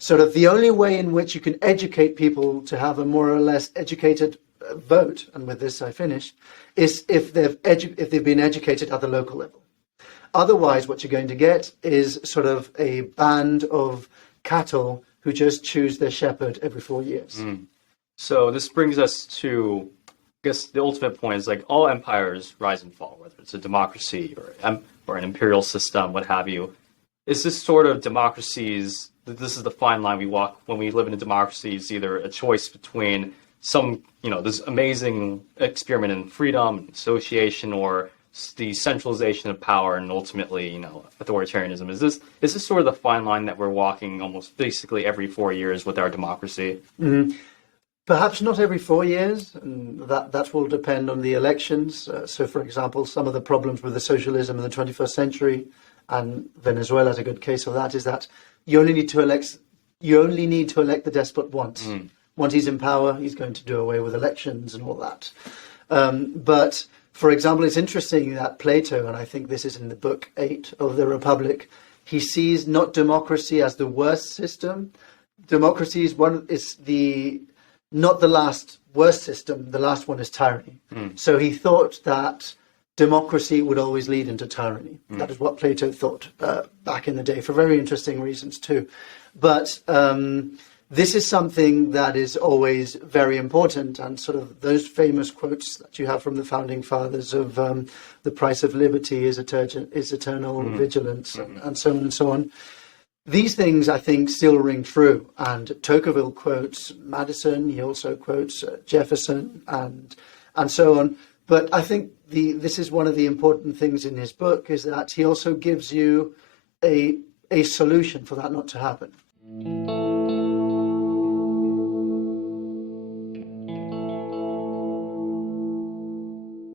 sort of the only way in which you can educate people to have a more or less educated vote, and with this I finish, is if they've been educated at the local level. Otherwise, what you're going to get is sort of a band of cattle who just choose their shepherd every 4 years. Mm. So this brings us to, I guess, the ultimate point is like all empires rise and fall, whether it's a democracy or an imperial system, what have you. Is this sort of democracies, this is the fine line we walk when we live in a democracy, is either a choice between some, this amazing experiment in freedom and association, or the centralization of power and ultimately, authoritarianism. Is this sort of the fine line that we're walking almost basically every 4 years with our democracy? Mm-hmm. Perhaps not every 4 years, and that will depend on the elections. So, for example, some of the problems with the socialism in the 21st century, and Venezuela is a good case of that, is that you only need to elect the despot once. Mm. Once he's in power, he's going to do away with elections and all that. But, for example, it's interesting that Plato, and I think this is in the book 8 of the Republic, he sees not democracy as the worst system. Democracy is not the last worst system. The last one is tyranny. Mm. So he thought that democracy would always lead into tyranny. Mm. That is what Plato thought back in the day, for very interesting reasons too. But this is something that is always very important, and sort of those famous quotes that you have from the founding fathers of the price of liberty is eternal vigilance, and so on and so on. These things, I think, still ring true. And Tocqueville quotes Madison. He also quotes Jefferson and so on. But I think this is one of the important things in his book, is that he also gives you a solution for that not to happen.